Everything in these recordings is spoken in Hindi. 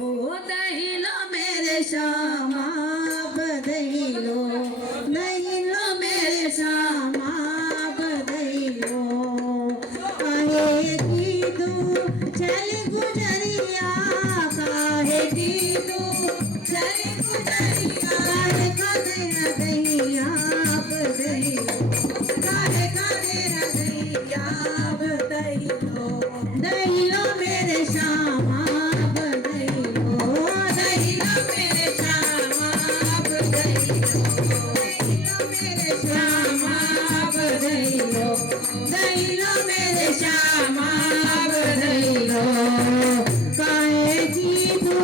ओ दही लो मेरे श्यामा दही लो, दही लो मेरे श्यामा दही लो। काहे की तू चल गुजरिया, काहे की तू चल गुजरिया, काहे का तेरा दहिया दही लो, काहे का तेरा दहिया दही लो। दही लो मेरे श्यामा दही लो, दही लो मेरे श्यामा दही लो, दही लो मेरे श्यामा दही लो, दही लो मेरे श्यामा दही लो। काहे की तू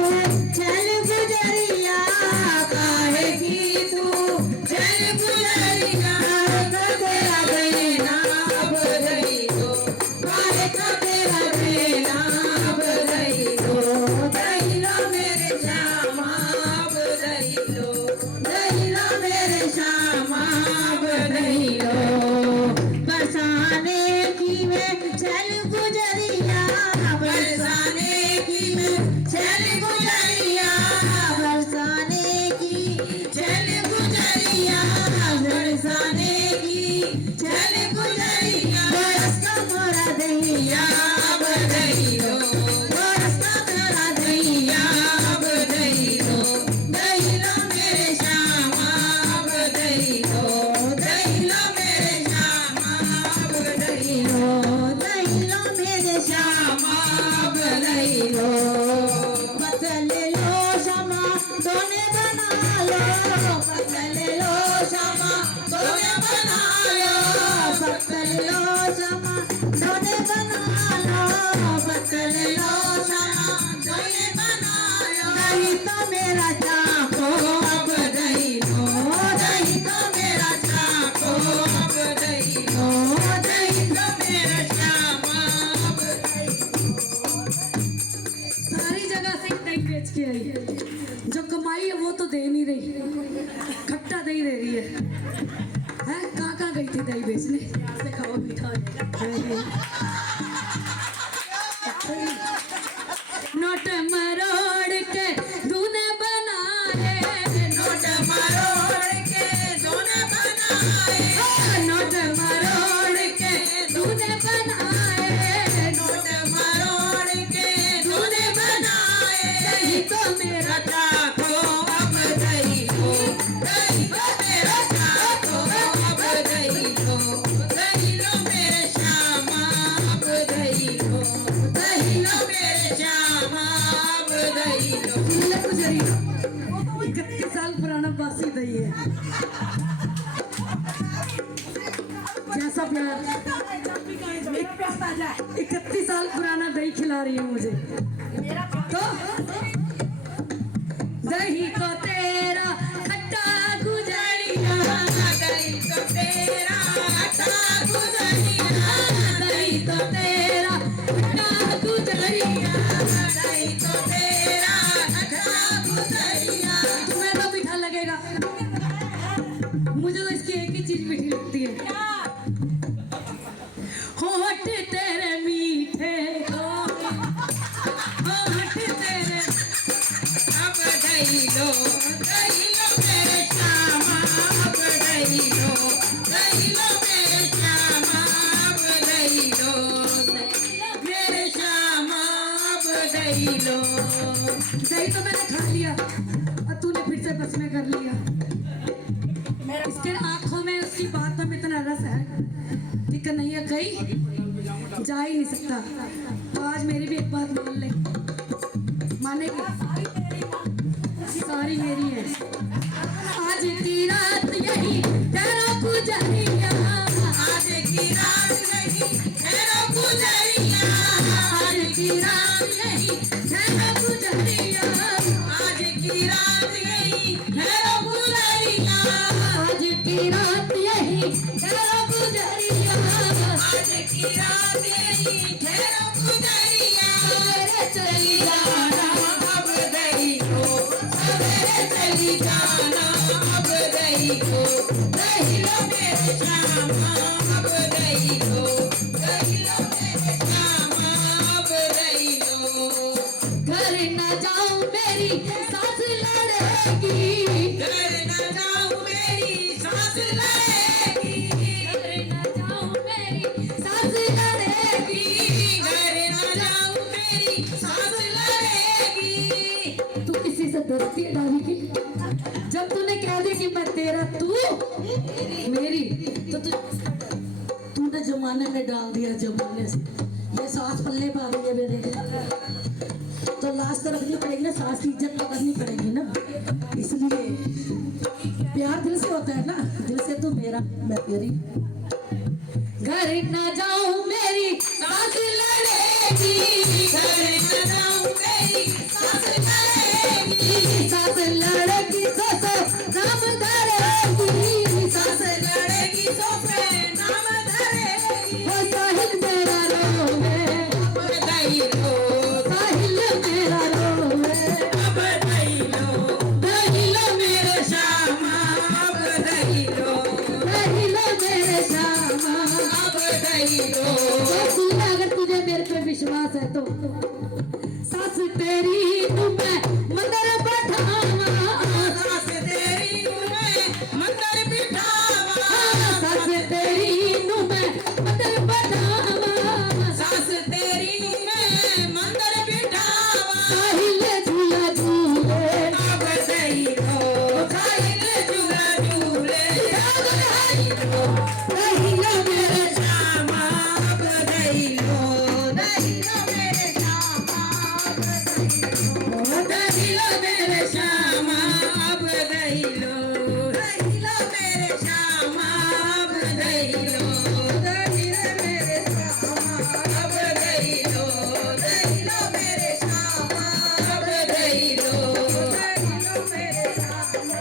चल गुजरिया, काहे की तू चल गुजरिया, तेरा बेना दही लो, काहे का तेरा बेना दही लो। दही लो मेरे श्यामा दही लो, दही लो मेरे श्यामा दही लो। बरसाने की में चल गुजरिया, बरसाने की में चल गुजरिया, बरसाने की चल गुजरिया, बरसाने की चल गुजरिया। बरस का मोरा दहिया दही लो, बरस का मोरा दहिया दही लो। दही लो मेरे श्यामा दही लो, दही लो मेरे श्यामा दही लो, दही लो मेरे श्यामा दही लो। पतले लो श्यामा दोने बना लो, पतले लो श्यामा दोने बना लो, पतले लो श्यामा दोने बना लो, पतले लो श्यामा दोने बना लो। दही तो मेरा चाको अब दही लो, दही तो मेरा चाको अब दही लो, दही तो मेरा श्यामा अब दही लो। सारी जगह से दही बेच के आई है, जो कमाई है वो तो दे नहीं रही, खट्टा दही दे रही है। कहाँ गई थी दही बेचने? यहाँ से खाओ मीठा नोट मरोड़ के दूने बनाए, नोट मरोड़ के दूने बनाए, नोट मरोड़ के दूने बनाए, नोट मरोड़ के दूने बनाए। दही तो मेरा चाको अब दही लो, दही तो मेरा चाको अब दही लो, दही लो मेरे श्यामा अब दही लो, दही लो मेरे श्यामा अब दही लो। 31 साल पुराना बासी दही है, जैसा प्यार 31 साल पुराना दही खिला रही है मुझे। तो दही तो तेरा खट्टा गुजरिया, दही तो तेरा खट्टा गुजरिया, दही तो तेरा खट्टा गुजरिया, दही तो तेरा खट्टा गुजरिया। तुम्हें तो मीठा लगेगा, मुझे तो इसकी एक ही चीज मीठी लगती है। होठ तेरे मीठे होठ तेरे अब दही लो, दही लो मेरे श्यामा अब दही लो, दही लो मेरे श्यामा अब दही लो, मेरे श्यामा अब दही लो। दही तो मैंने खा लिया और तूने फिर से बस में कर लिया। इसके आंखों में उसकी बातों में इतना रस है कि कन्हैया कहीं जा ही नहीं सकता। तो आज मेरी भी एक बात मान ले, मानेगी? सारी मेरी है। आज की रात यही तेरा गुजरिया, आज की रात यही तेरा गुजरिया, आज की रात यही तेरा गुजरिया, आज की रात यही तेरा गुजरिया, आज की रात यही तेरा गुजरिया, आज की रात यही तेरा गुजरिया। चली जाना अब दही लो, सवेरे चली जाना अब दही लो, दही लो मेरे श्यामा अब दही लो, दही लो मेरे श्यामा अब दही लो। घर न जाऊं मेरी सास लड़ेगी, घर न जाऊं मेरी सास लड़ेगी, घर न जाऊं मेरी सास लड़ेगी। घर न जाऊं मेरी सास लड़ेगी। तू किसी से डरती है डाली की? जब तूने कह दिया कि मैं तेरा तू मेरी, तो तूने जमाने में डाल दिया, जमाने से ये सास पल्ले पा रही है मेरे, तो लाश तो रखनी पड़ेगी ना, सास की इज्जत तो करनी पड़ेगी ना। इसलिए प्यार दिल से होता है ना, दिल से तू मेरा मैं तेरी। घर न जाऊं मेरी सास लड़ेगी, घर न जाऊं मेरी सास लड़ेगी, सास लड़ेगी सोसो नाम धरेगी, सास लड़ेगी सोफे नाम धरेगी। वो साहिल मेरा रोवे, बधाई लो, साहिल मेरा रोवे, अब बधाई लो, दहिलो मेरे श्यामा बधाई लो, दहिलो मेरे श्यामा। अब बधाई लो। तो सुन, अगर तुझे मेरे पे विश्वास है तो सास तेरी तुम्हें मंदिर बैठावा, सास तेरी मैं मंदिर बिठावा, सास तेरी तुम्हें मंदिर बैठावा, सास तेरी मैं मंदिर बिठावा। साहिल झूला झूले, अब बधाई लो, साहिल झूला झूले, अब बधाई लो, दहिलो मेरे श्यामा अब बधाई लो, बधाई लो मेरे श्यामा अब बधाई लो, बधाई लो मेरे श्यामा अब बधाई लो, बधाई लो मेरे श्यामा अब बधाई लो, बधाई लो मेरे श्यामा अब बधाई लो, बधाई लो मेरे श्यामा अब बधाई लो, बधाई लो मेरे श्यामा।